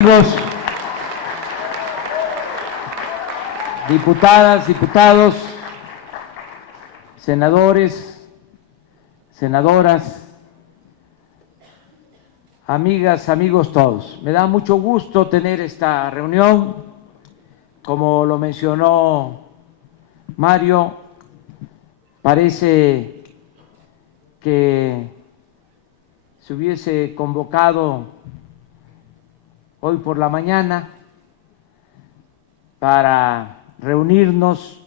Amigos, diputadas, diputados, senadores, senadoras, amigas, amigos todos. Me da mucho gusto tener esta reunión. Como lo mencionó Mario, parece que se hubiese convocado hoy por la mañana para reunirnos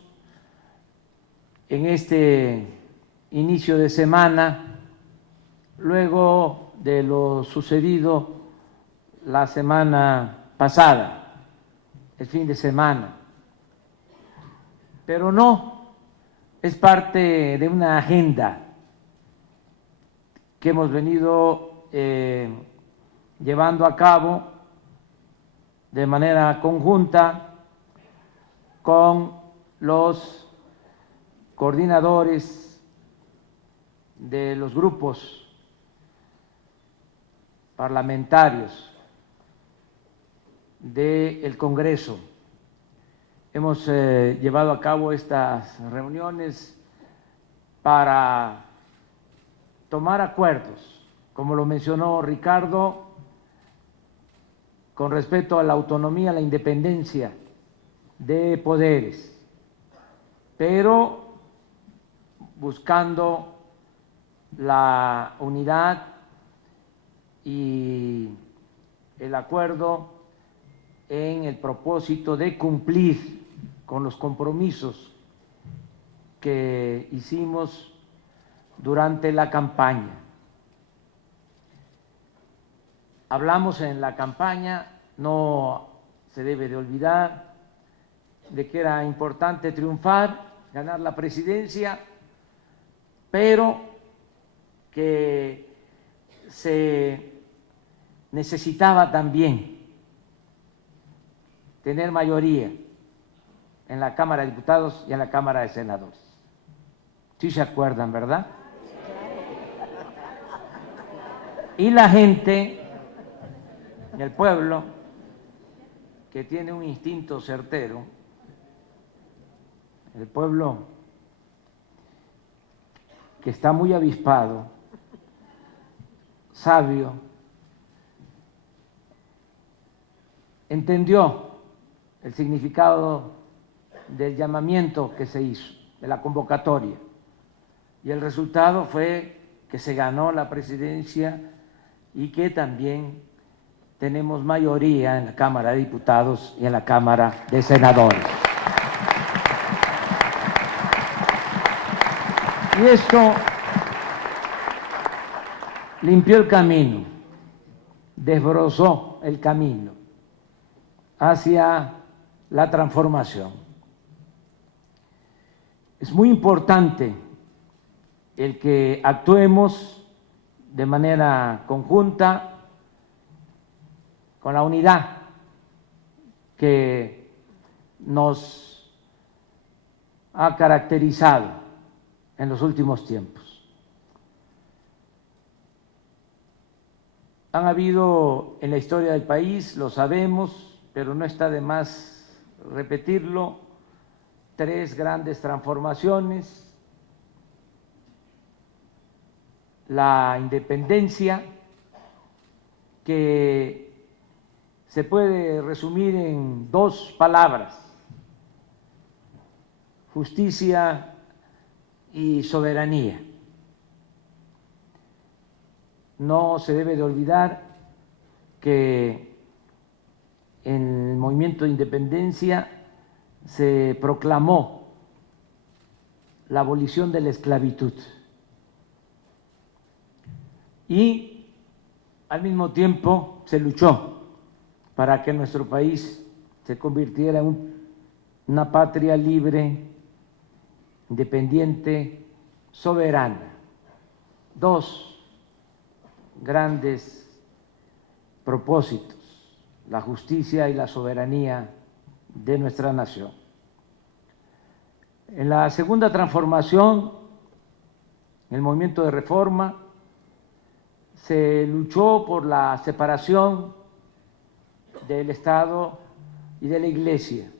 en este inicio de semana, luego de lo sucedido la semana pasada, el fin de semana. Pero no, es parte de una agenda que hemos venido llevando a cabo de manera conjunta con los coordinadores de los grupos parlamentarios del Congreso. Hemos llevado a cabo estas reuniones para tomar acuerdos, como lo mencionó Ricardo, con respecto a la autonomía, la independencia de poderes, pero buscando la unidad y el acuerdo en el propósito de cumplir con los compromisos que hicimos durante la campaña. Hablamos en la campaña, no se debe de olvidar, de que era importante triunfar, ganar la presidencia, pero que se necesitaba también tener mayoría en la Cámara de Diputados y en la Cámara de Senadores. ¿Sí se acuerdan, verdad? Y la gente, el pueblo, que tiene un instinto certero, el pueblo que está muy avispado, sabio, entendió el significado del llamamiento que se hizo, de la convocatoria, y el resultado fue que se ganó la presidencia y que también tenemos mayoría en la Cámara de Diputados y en la Cámara de Senadores. Y esto limpió el camino, desbrozó el camino hacia la transformación. Es muy importante el que actuemos de manera conjunta, con la unidad que nos ha caracterizado en los últimos tiempos. Han habido en la historia del país, lo sabemos, pero no está de más repetirlo, 3 grandes transformaciones: la independencia, que se puede resumir en 2 palabras: justicia y soberanía. No se debe de olvidar que en el movimiento de independencia se proclamó la abolición de la esclavitud y al mismo tiempo se luchó para que nuestro país se convirtiera en una patria libre, independiente, soberana. 2 grandes propósitos: la justicia y la soberanía de nuestra nación. En la segunda transformación, en el movimiento de reforma, se luchó por la separación del Estado y de la Iglesia,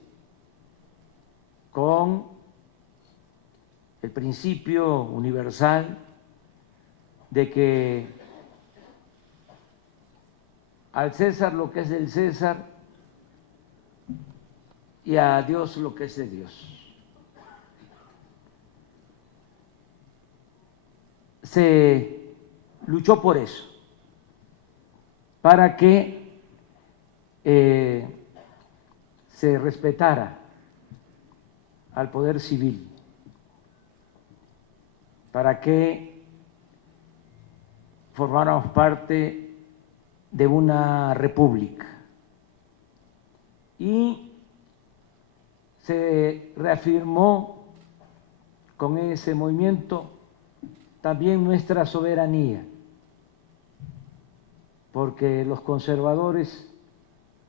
con el principio universal de que al César lo que es del César y a Dios lo que es de Dios. Se luchó por eso, para que se respetara al poder civil, para que formáramos parte de una república. Y se reafirmó con ese movimiento también nuestra soberanía, porque los conservadores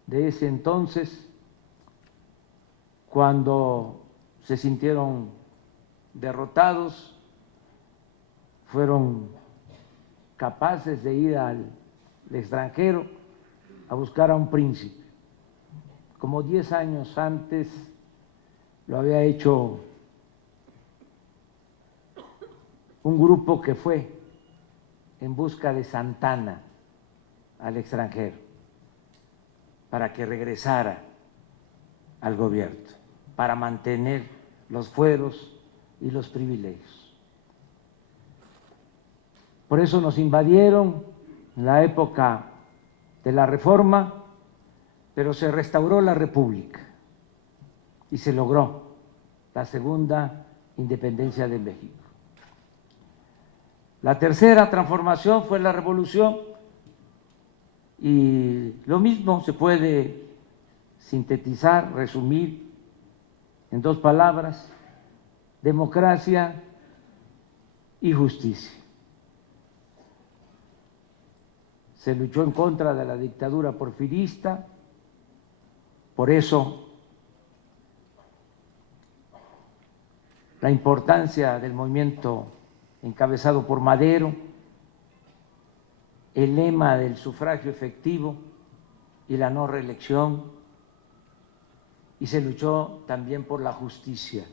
de ese entonces, cuando se sintieron derrotados, fueron capaces de ir al extranjero a buscar a un príncipe, como 10 años antes lo había hecho un grupo que fue en busca de Santana al extranjero para que regresara al gobierno, para mantener los fueros y los privilegios. Por eso nos invadieron en la época de la Reforma, pero se restauró la República y se logró la segunda independencia de México. La tercera transformación fue la Revolución, y lo mismo se puede sintetizar, resumir en 2 palabras: democracia y justicia. Se luchó en contra de la dictadura porfirista, por eso la importancia del movimiento encabezado por Madero, el lema del sufragio efectivo y la no reelección, y se luchó también por la justicia,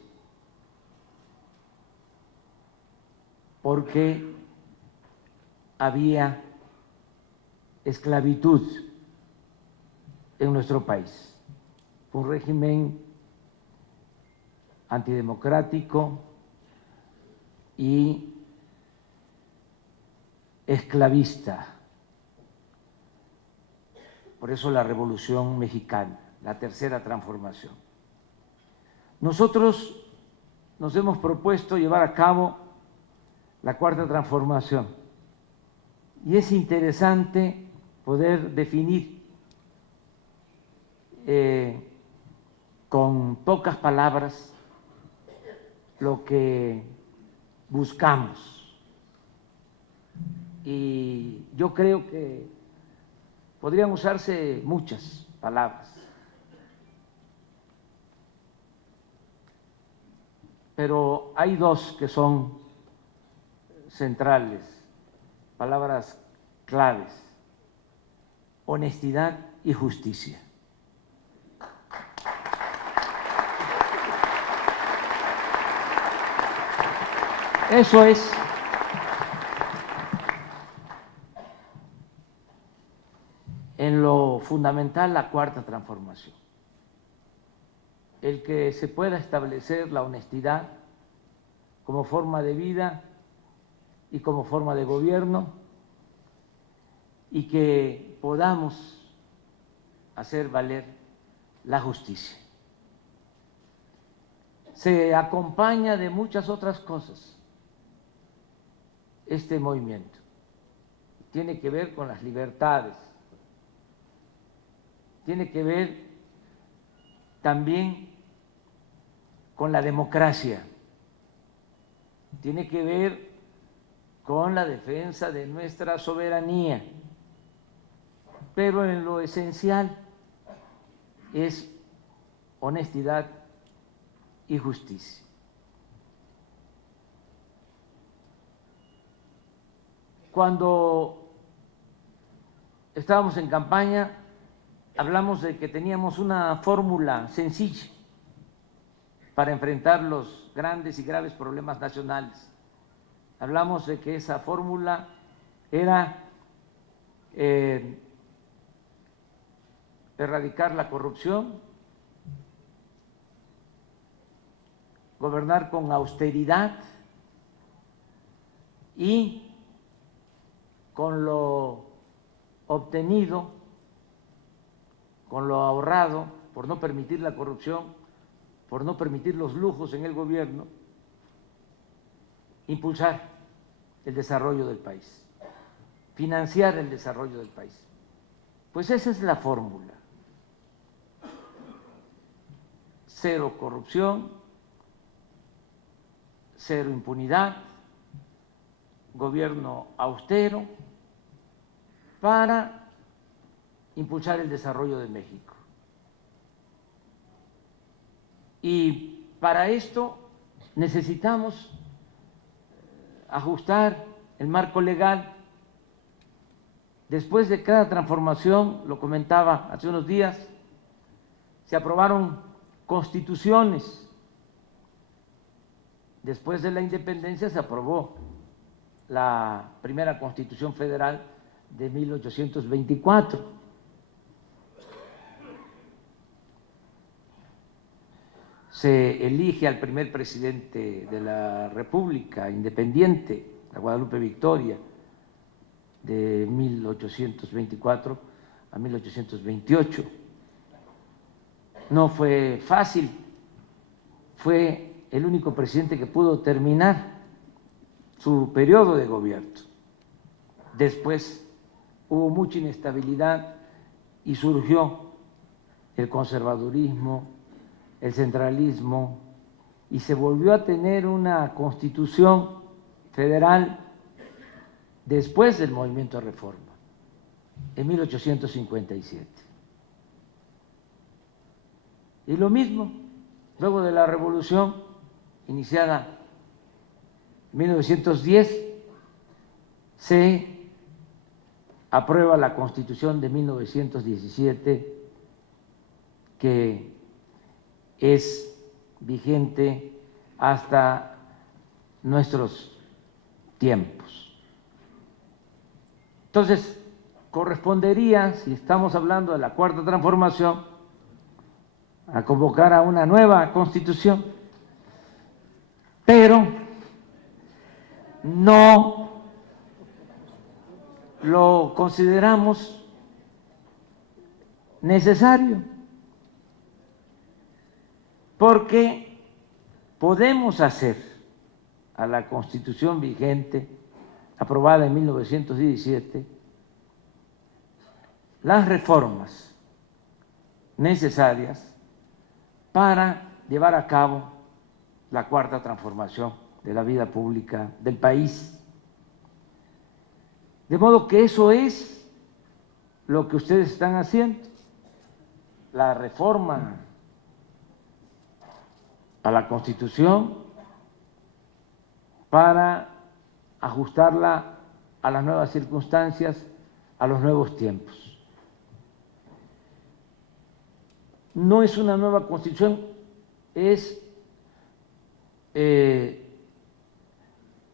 porque había esclavitud en nuestro país. Fue un régimen antidemocrático y esclavista. Por eso la Revolución Mexicana, la tercera transformación. Nosotros nos hemos propuesto llevar a cabo la cuarta transformación, y es interesante poder definir con pocas palabras lo que buscamos. Y yo creo que podrían usarse muchas palabras, pero hay 2 que son centrales, palabras claves: honestidad y justicia. Eso es en lo fundamental la cuarta transformación. El que se pueda establecer la honestidad como forma de vida y como forma de gobierno, y que podamos hacer valer la justicia. Se acompaña de muchas otras cosas este movimiento. Tiene que ver con las libertades, tiene que ver también con la democracia, tiene que ver con la defensa de nuestra soberanía, pero en lo esencial es honestidad y justicia. Cuando estábamos en campaña, hablamos de que teníamos una fórmula sencilla para enfrentar los grandes y graves problemas nacionales. Hablamos de que esa fórmula era erradicar la corrupción, gobernar con austeridad y con lo obtenido, con lo ahorrado, por no permitir la corrupción, por no permitir los lujos en el gobierno, impulsar el desarrollo del país, financiar el desarrollo del país. Pues esa es la fórmula. Cero corrupción, cero impunidad, gobierno austero para impulsar el desarrollo de México. Y para esto necesitamos ajustar el marco legal. Después de cada transformación, lo comentaba hace unos días, se aprobaron constituciones. Después de la independencia se aprobó la primera Constitución Federal de 1824. Se elige al primer presidente de la República independiente, la Guadalupe Victoria, de 1824 a 1828. No fue fácil, fue el único presidente que pudo terminar su periodo de gobierno. Después hubo mucha inestabilidad y surgió el conservadurismo, el centralismo, y se volvió a tener una constitución federal después del movimiento de reforma, en 1857. Y lo mismo, luego de la revolución iniciada en 1910, se aprueba la Constitución de 1917, que es vigente hasta nuestros tiempos. Entonces, correspondería, si estamos hablando de la Cuarta Transformación, a convocar a una nueva Constitución, pero no lo consideramos necesario, porque podemos hacer a la Constitución vigente, aprobada en 1917, las reformas necesarias para llevar a cabo la Cuarta Transformación de la vida pública del país. De modo que eso es lo que ustedes están haciendo, la reforma a la Constitución para ajustarla a las nuevas circunstancias, a los nuevos tiempos. No es una nueva Constitución, es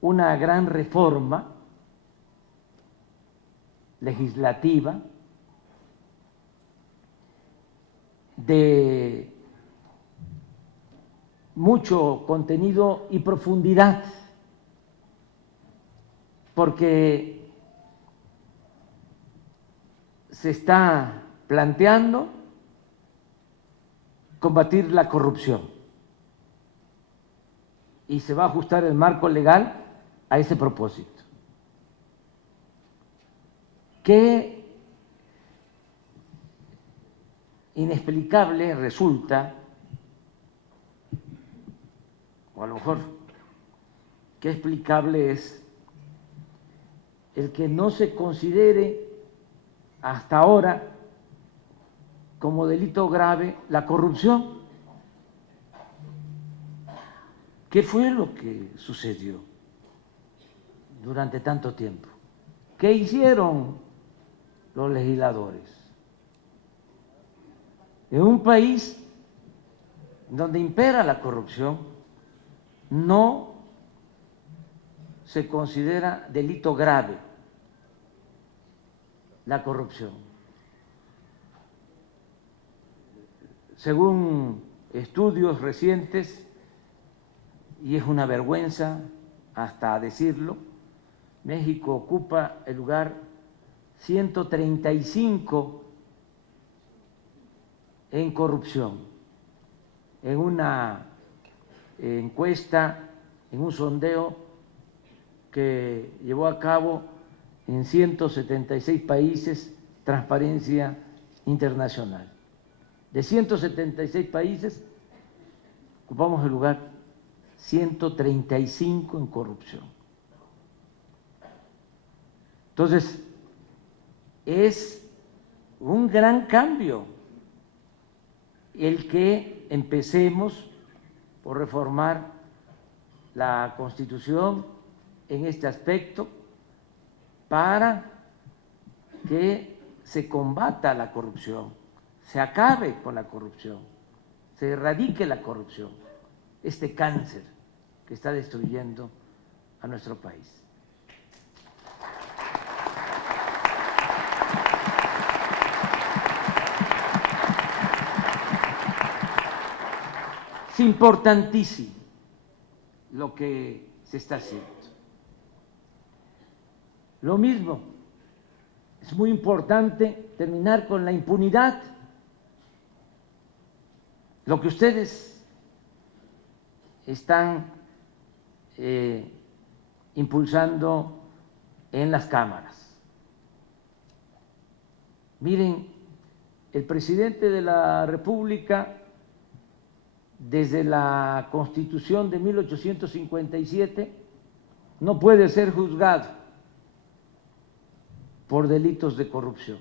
una gran reforma legislativa de mucho contenido y profundidad, porque se está planteando combatir la corrupción y se va a ajustar el marco legal a ese propósito. Qué inexplicable resulta, o a lo mejor qué explicable es el que no se considere hasta ahora como delito grave la corrupción. ¿Qué fue lo que sucedió durante tanto tiempo? ¿Qué hicieron los legisladores? En un país donde impera la corrupción, no se considera delito grave la corrupción. Según estudios recientes, y es una vergüenza hasta decirlo, México ocupa el lugar 135 en corrupción. En una encuesta, en un sondeo que llevó a cabo en 176 países Transparencia Internacional. De 176 países, ocupamos el lugar 135 en corrupción. Entonces, es un gran cambio el que empecemos por reformar la Constitución en este aspecto para que se combata la corrupción, se acabe con la corrupción, se erradique la corrupción, este cáncer que está destruyendo a nuestro país. Es importantísimo lo que se está haciendo. Lo mismo, es muy importante terminar con la impunidad. Lo que ustedes están impulsando en las cámaras. Miren, el presidente de la República, desde la Constitución de 1857, no puede ser juzgado por delitos de corrupción.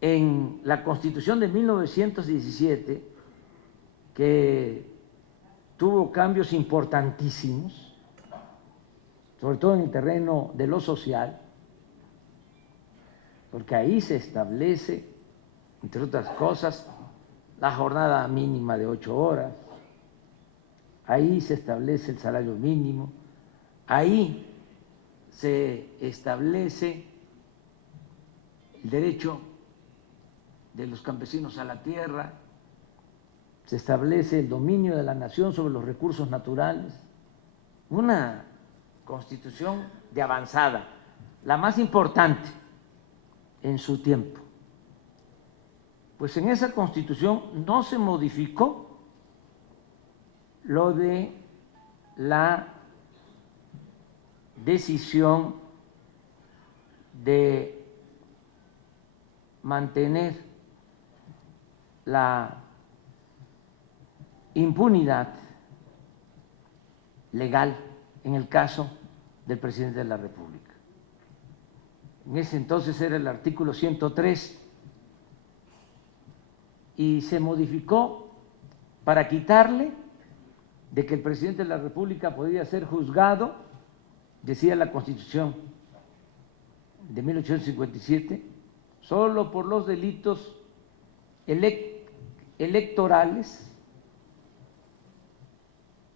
En la Constitución de 1917, que tuvo cambios importantísimos, sobre todo en el terreno de lo social, porque ahí se establece, entre otras cosas, la jornada mínima de 8 horas, ahí se establece el salario mínimo, ahí se establece el derecho de los campesinos a la tierra, se establece el dominio de la nación sobre los recursos naturales, una constitución de avanzada, la más importante en su tiempo. Pues en esa constitución no se modificó lo de la decisión de mantener la impunidad legal en el caso del presidente de la República. En ese entonces era el artículo 103 y se modificó para quitarle de que el presidente de la República podía ser juzgado, decía la Constitución de 1857, solo por los delitos electorales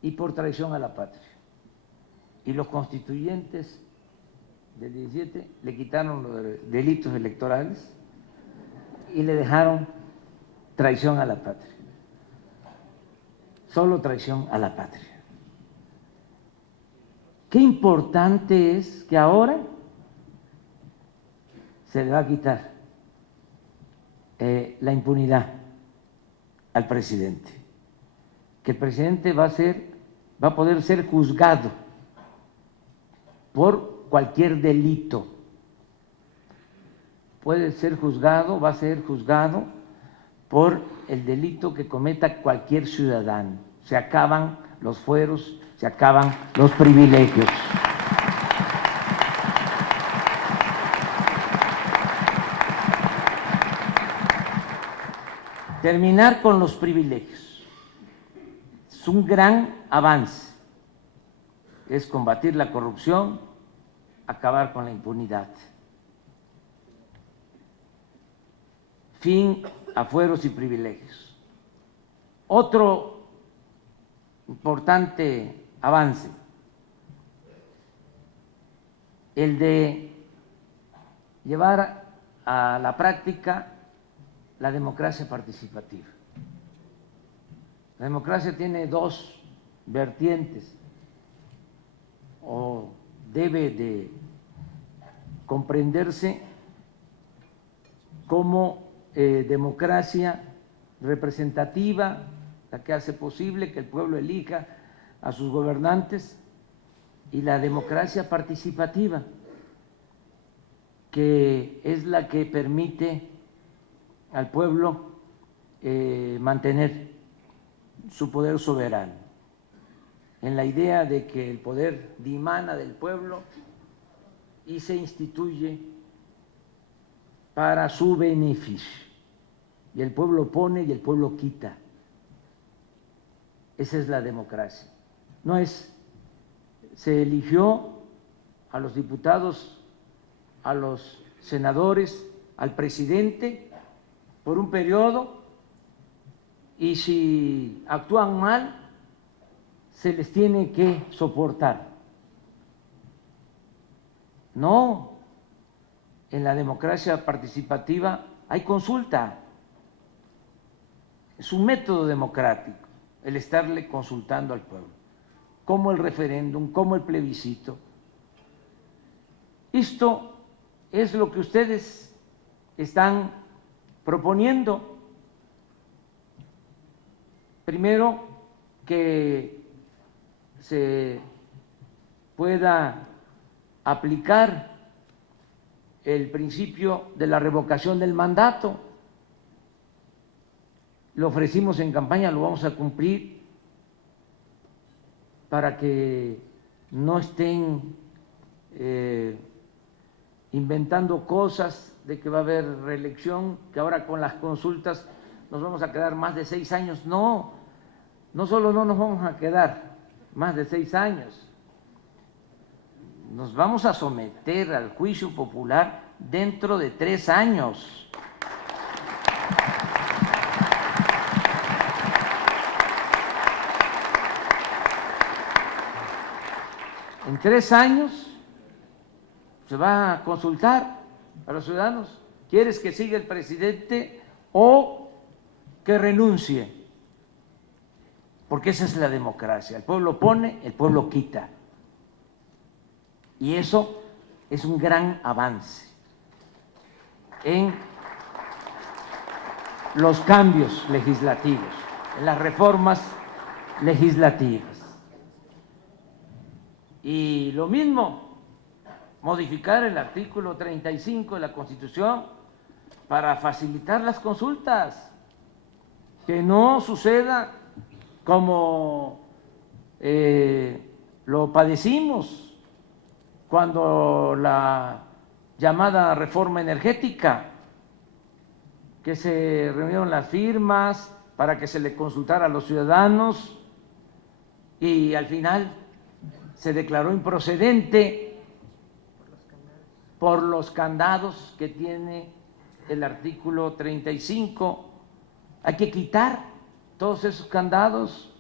y por traición a la patria. Y los constituyentes del 17 le quitaron los delitos electorales y le dejaron traición a la patria. Solo traición a la patria. Qué importante es que ahora se le va a quitar la impunidad al presidente, que el presidente va a poder ser juzgado por cualquier delito, puede ser juzgado, va a ser juzgado por el delito que cometa cualquier ciudadano. Se acaban los fueros, se acaban los privilegios. Terminar con los privilegios es un gran avance, es combatir la corrupción, acabar con la impunidad fin a fueros y privilegios. Otro importante avance, el de llevar a la práctica la democracia participativa. La democracia tiene dos vertientes, o debe de comprenderse como democracia representativa, la que hace posible que el pueblo elija a sus gobernantes, y la democracia participativa, que es la que permite al pueblo mantener su poder soberano, en la idea de que el poder dimana del pueblo y se instituye para su beneficio, y el pueblo pone y el pueblo quita. Esa es la democracia. No es, se eligió a los diputados, a los senadores, al presidente por un periodo, y si actúan mal se les tiene que soportar. No, en la democracia participativa hay consulta, es un método democrático el estarle consultando al pueblo, como el referéndum, como el plebiscito. Esto es lo que ustedes están proponiendo. Primero, que se pueda aplicar el principio de la revocación del mandato. Lo ofrecimos en campaña, lo vamos a cumplir, para que no estén inventando cosas de que va a haber reelección, que ahora con las consultas nos vamos a quedar más de 6 años. No, no solo no nos vamos a quedar más de 6 años, nos vamos a someter al juicio popular dentro de 3 años. En 3 años se va a consultar a los ciudadanos: ¿quieres que siga el presidente o que renuncie? Porque esa es la democracia. El pueblo pone, el pueblo quita. Y eso es un gran avance en los cambios legislativos, en las reformas legislativas. Y lo mismo, modificar el artículo 35 de la Constitución para facilitar las consultas, que no suceda como lo padecimos cuando la llamada reforma energética, que se reunieron las firmas para que se le consultara a los ciudadanos y al final se declaró improcedente por los candados que tiene el artículo 35. Hay que quitar todos esos candados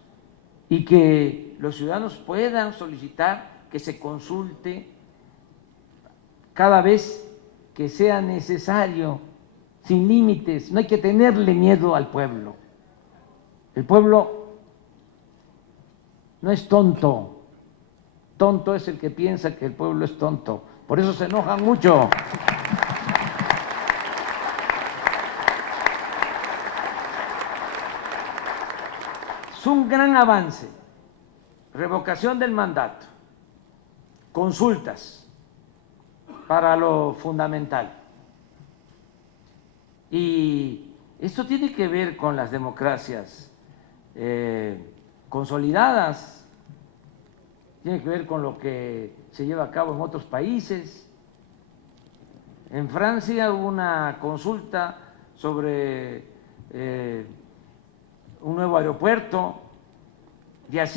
y que los ciudadanos puedan solicitar que se consulte cada vez que sea necesario, sin límites. No hay que tenerle miedo al pueblo. El pueblo no es tonto. Tonto es el que piensa que el pueblo es tonto. Por eso se enojan mucho. Es un gran avance. Revocación del mandato, consultas para lo fundamental. Y esto tiene que ver con las democracias consolidadas, tiene que ver con lo que se lleva a cabo en otros países. En Francia hubo una consulta sobre un nuevo aeropuerto, y así